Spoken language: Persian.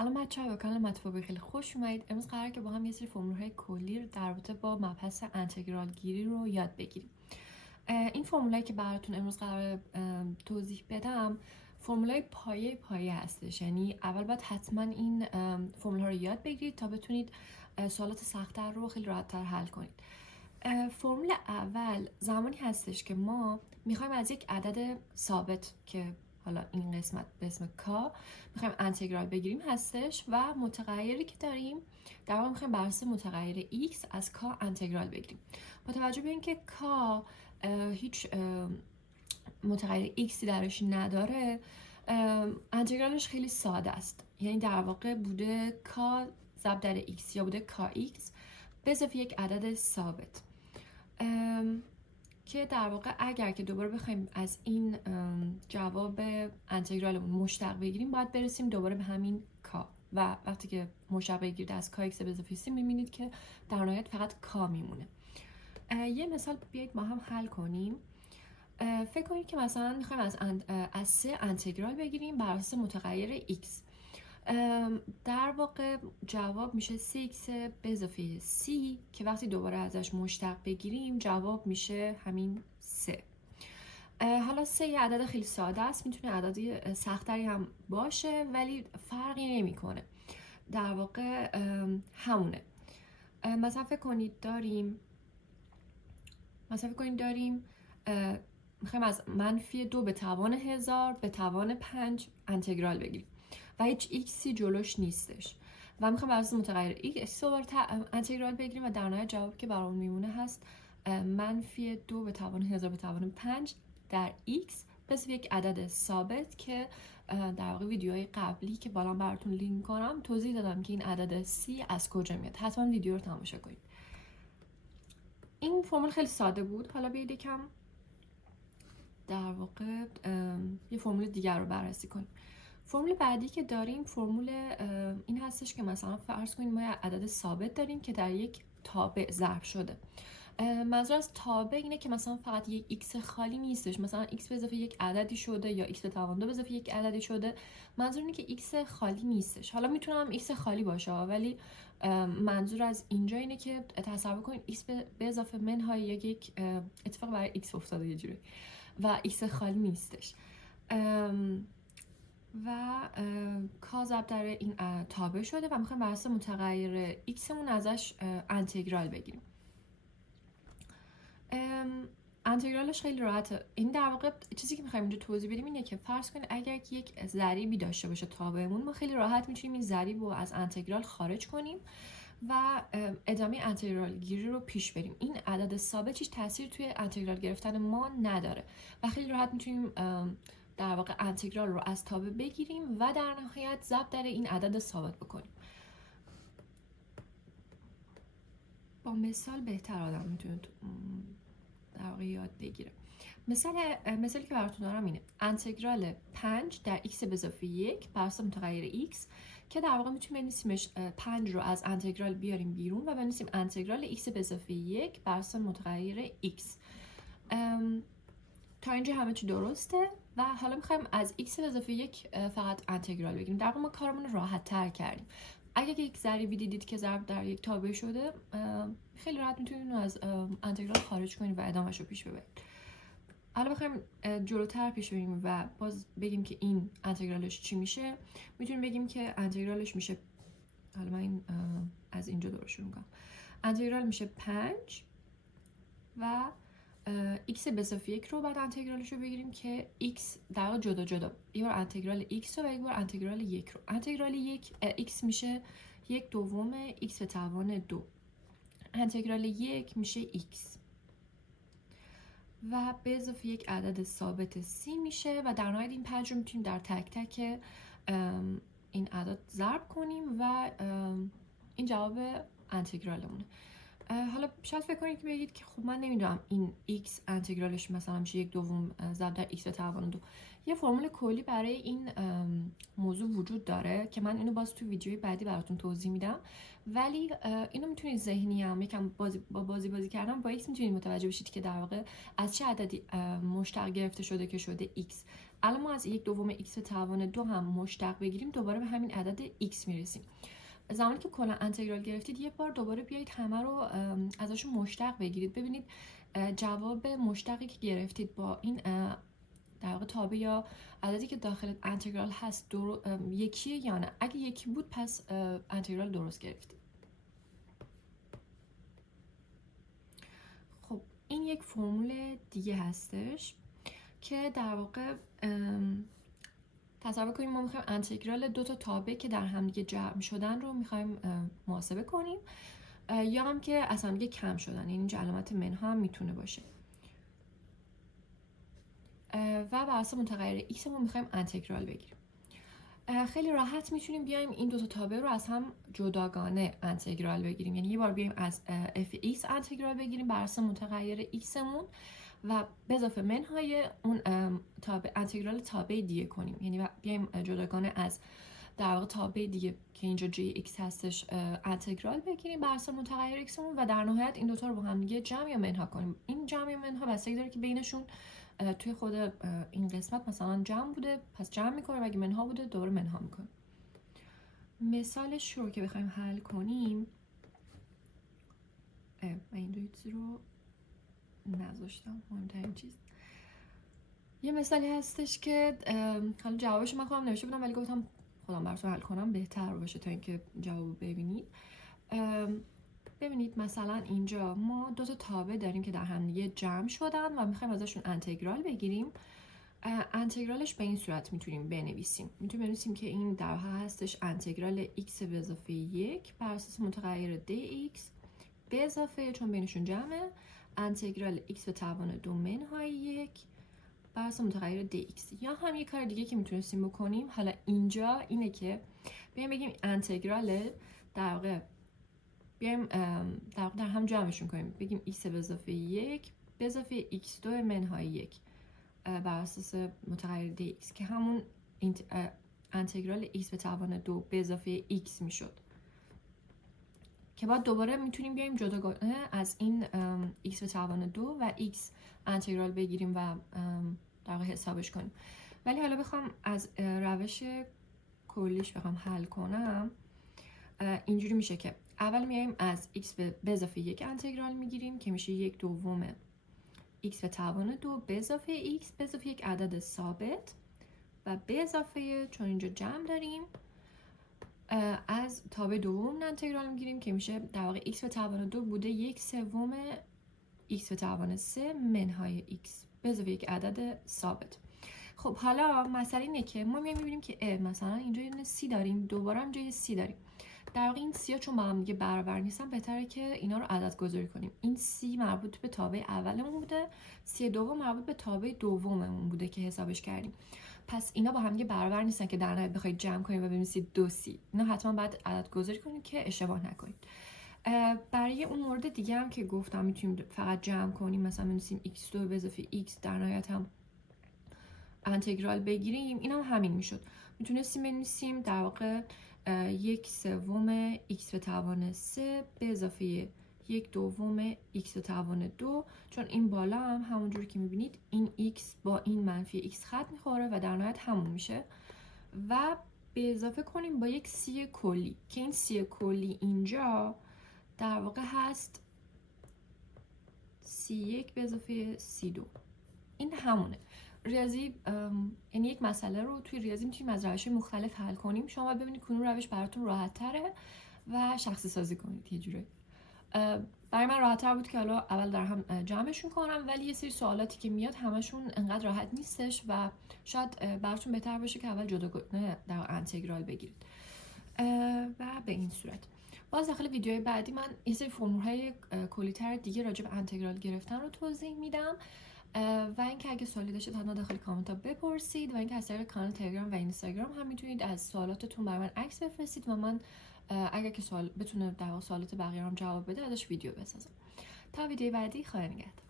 سلام بچه‌ها، به کانال مطبوعی خیلی خوش اومدید. امروز قراره که با هم یه سری فرمول‌های کلی رو در رابطه با مبحث انتگرال گیری رو یاد بگیریم. این فرمولایی که براتون امروز قراره توضیح بدم فرمولای پایه هستش. یعنی اول باید حتما این فرمول‌ها رو یاد بگیرید تا بتونید سوالات سخت‌تر رو خیلی راحت‌تر حل کنید. فرمول اول زمانی هستش که ما میخوایم از یک عدد ثابت که حالا این قسمت به اسم کا میخوایم انتگرال بگیریم هستش و متغیری که داریم در واقع میخوایم بر اساس متغیر x از کا انتگرال بگیریم. با توجه به اینکه کا هیچ متغیر xی درش نداره، انتگرالش خیلی ساده است. یعنی در واقع بوده کا ضرب در x یا بوده کا x به اضافه یک عدد ثابت که در واقع اگر که دوباره بخوایم از این جواب انتگرالمون مشتق بگیریم باید برسیم دوباره به همین کا و وقتی که مشتق بگیرید از کا x به اضافه c میبینید که در نهایت فقط کا میمونه. یه مثال بیایید ما هم حل کنیم. فکر کنید که مثلا میخوایم از سه انتگرال بگیریم بر اساس متغیر x. در واقع جواب میشه 3x به اضافه c که وقتی دوباره ازش مشتق بگیریم جواب میشه همین 3. حالا 3 یه عدد خیلی ساده است، میتونه عددی سختری هم باشه ولی فرقی نمیکنه، در واقع همونه. مثلا فکر کنید داریم میخوایم از -2 به توان 1000 به توان 5 انتگرال بگیریم و هیچ xی جلوش نیستش و میخوایم بر اساس متغیر x رو انتگرال بگیریم و در نهایت جواب که برامون میمونه هست -2 به توان 1000 به توان 5 در x به اضافه یک عدد ثابت که در واقع ویدیوهای قبلی که بالا براتون لینک کنم توضیح دادم که این عدد c از کجا میاد. حتما ویدیو رو تماشا کنید. این فرمول خیلی ساده بود. حالا بیایید یکم در واقع یه فرمول دیگر رو بررسی کنیم. فرمول بعدی که داریم فرمول این هستش که مثلا فرض کنید ما یه عدد ثابت داریم که در یک تابع ضرب شده. منظور از تابع اینه که مثلا فقط یک x خالی نیستش، مثلا x به اضافه یک عددی شده یا x به توان 2 به اضافه یک عددی شده. منظور اینه که x خالی نیستش. حالا میتونه هم x خالی باشه ولی منظور از اینجا اینه که تصور کنید x به اضافه منهای یک اتفاق برای x افتاده یه جوری و x خالی نیستش و کا ضرب در این تابع شده و میخوایم بر اساس متغیر x مون ازش انتگرال بگیریم. انتگرالش خیلی راحته. این در واقع چیزی که میخوایم اینجا توضیح بدیم اینه که فرض کنید اگر یک ضریبی داشته باشه تابعمون، ما خیلی راحت میتونیم این ضریب رو از انتگرال خارج کنیم و ادامه انتگرال گیری رو پیش بریم. این عدد ثابت هیچ تاثیر توی انتگرال گرفتن ما نداره و خیلی راحت میتونیم در واقع انتگرال رو از تابع بگیریم و در نهایت ضرب در این عدد ثابت بکنیم. با مثال بهتر آدم میتونه در واقع یاد بگیره. مثالی که براتون دارم اینه انتگرال 5 در x به اضافه 1 بر اساس متغیر x که در واقع میتونیم بنویسیمش 5 رو از انتگرال بیاریم بیرون و بنویسیم انتگرال x به اضافه 1 بر اساس متغیر x. تا اینجا همه چی درسته و حالا میخوایم از x به اضافه 1 فقط انتگرال بگیریم. در واقع ما کارمون رو راحت تر کردیم. اگه یک ضریبی دیدید که ضرب در یک تابع شده، خیلی راحت میتونید اون از انتگرال خارج کنید و ادامهش رو پیش ببرید. حالا بخوایم جلوتر پیش بریم و باز بگیم که این انتگرالش چی میشه، میتونیم بگیم که انتگرالش میشه، حالا من این از اینجا درست شروع میکنم، انتگرال میشه 5 و x به اضافه 1 رو بعد انتگرالش رو بگیریم که x در واقع جدا جدا، یک بار انتگرال x رو و یک بار انتگرال 1 رو. انتگرال 1 x میشه 1/2 x به توان 2، انتگرال 1 میشه x و به اضافه یک عدد ثابت c میشه و در نهایت این 5 رو میتونیم در تک تک این اعداد ضرب کنیم و این جواب انتگرالمونه. حالا شاید فکر کنید که بگید که خب من نمیدونم این x انتگرالش مثلا میشه 1/2 ضرب در x به توان 2. یه فرمول کلی برای این موضوع وجود داره که من اینو باز تو ویدیوی بعدی براتون توضیح میدم، ولی اینو میتونید ذهنی هم یکم بازی کردن با x میتونید متوجه بشید که در واقع از چه عددی مشتق گرفته شده که شده x. الان ما از 1/2 x به توان 2 هم مشتق بگیریم دوباره به همین عدد x میرسیم. زمانی که کلا انتگرال گرفتید یه بار دوباره بیایید همه رو ازشون مشتق بگیرید، ببینید جواب مشتقی که گرفتید با این در واقع تابع یا عددی که داخل انتگرال هست یکیه یا نه. اگه یکی بود پس انتگرال درست گرفتید. خب این یک فرمول دیگه هستش که در واقع تصور کنیم ما میخوایم انتگرال دو تا تابع که در هم دیگه جمع شدن رو میخوایم محاسبه کنیم، یا هم که اصلا دیگه کم شدن، یعنی اینجا علامت منها هم میتونه باشه و بر اساس متغیر x ما میخوایم انتگرال بگیریم. خیلی راحت میتونیم بیایم این دو تا تابع رو از هم جداگانه انتگرال بگیریم، یعنی یه بار بیایم از f(x) انتگرال بگیریم بر اساس متغیر x مون و به اضافه منهای اون انتگرال تابع دیگه کنیم، یعنی بیایم جداگانه از در واقع تابع دیگه که اینجا jx هستش انتگرال بگیریم بر اساس متغیر x مون و در نهایت این دوتا رو با هم دیگه جمع یا منها کنیم. این جمع یا منها بستگی داره که بینشون توی خود این قسمت مثلا جمع بوده پس جمع میکنیم، اگه منها بوده دوباره منها میکنیم. مثالش رو که بخوایم حل کنیم، من این دو چیز رو نذاشتم، مهمترین چیز یه مثالی هستش که حالا جوابش من خودم نوشته بودم ولی گفتم خودم براتون حل کنم بهتر باشه تا اینکه جواب ببینید. ببینید مثلا اینجا ما دو تا تابع داریم که در هم دیگه جمع شدن و میخوایم ازشون انتگرال بگیریم. انتگرالش به این صورت میتونیم بنویسیم که این در واقع هستش انتگرال x به اضافه 1 بر اساس متغیر dx به اضافه، چون بینشون جمعه، انتگرال x به توان 2 منهای 1 بر اساس متغیر dx. یا هم یه کار دیگه که میتونستیم بکنیم حالا اینجا اینه که بیایم بگیم انتگرال در واقع بیایم در هم جمعشون کنیم، بگیم x به اضافه 1 به اضافه x2 منهای 1 بر اساس متغیر dx که همون انتگرال x به توان 2 به اضافه x میشد، که بعد دوباره میتونیم بیایم جداگانه از این x به توان 2 و x انتگرال بگیریم و در واقع حسابش کنیم. ولی حالا بخوام از روش کلیش بخوام حل کنم، اینجوری میشه که اول میایم از x به اضافه 1 انتگرال میگیریم که میشه 1/2 x به توان 2 به اضافه x به اضافه یک عدد ثابت و به اضافه، چون اینجا جمع داریم، از تابع دوم انتگرال میگیریم که میشه در واقع x به توان 2 بوده 1/3 x به توان 3 منهای x به اضافه یک عدد ثابت. خب حالا مسئله اینه که ما میبینیم که مثلا اینجا یه c داریم، دوباره اینجا یه c داریم. در واقع این c ها چون با هم دیگه برابر نیستن بهتره که اینا رو عدد گذاری کنیم. این c مربوط به تابع اولمون بوده، c دوم مربوط به تابع دوممون بوده که حسابش کردیم. پس اینا با هم دیگه برابر نیستن که در نهایت بخواید جمع کنید و بنویسید 2c. اینا حتما باید عدد گذاری کنید که اشتباه نکنید. برای اون مورد دیگه هم که گفتم میتونیم فقط جمع کنیم، مثلا بنویسیم x2 به اضافه x در نهایت هم انتگرال بگیریم، این هم همین میشد. میتونستیم بنویسیم در واقع 1/3 x به توان 3 به اضافه 1/2 x به توان 2، چون این بالا هم همونجور که میبینید این x با این منفی x خط میخوره و در نهایت همون میشه و به اضافه کنیم با یک c کلی که این c کلی اینجا در واقع هست c1 به اضافه c2. این همونه. ریاضی یعنی یک مسئله رو توی ریاضی میتونیم از روش‌های مختلف حل کنیم. شما باید ببینید کدوم روش براتون راحت تره و شخصی سازی کنید. یه جوری برای من راحت تر بود که حالا اول در هم جمعشون کنم، ولی یه سری سوالاتی که میاد همشون انقدر راحت نیستش و شاید براتون بهتر باشه که اول جداگانه در انتگرال بگیرید و به این صورت. باز داخل ویدیوهای بعدی من یه سری فرمول‌های کلی‌تر دیگه راجع به انتگرال گرفتن رو توضیح میدم و اینکه اگه سوالی داشتید حتما داخل کامنت ها بپرسید و اینکه از طریق کانال تلگرام و اینستاگرام هم میتونید از سوالاتتون برای من عکس بفرستید و من اگر که سوال بتونه در واقع سوالات بقیه رو هم جواب بده ازش ویدیو بسازم. تا ویدیو بعدی، خدا نگهدار.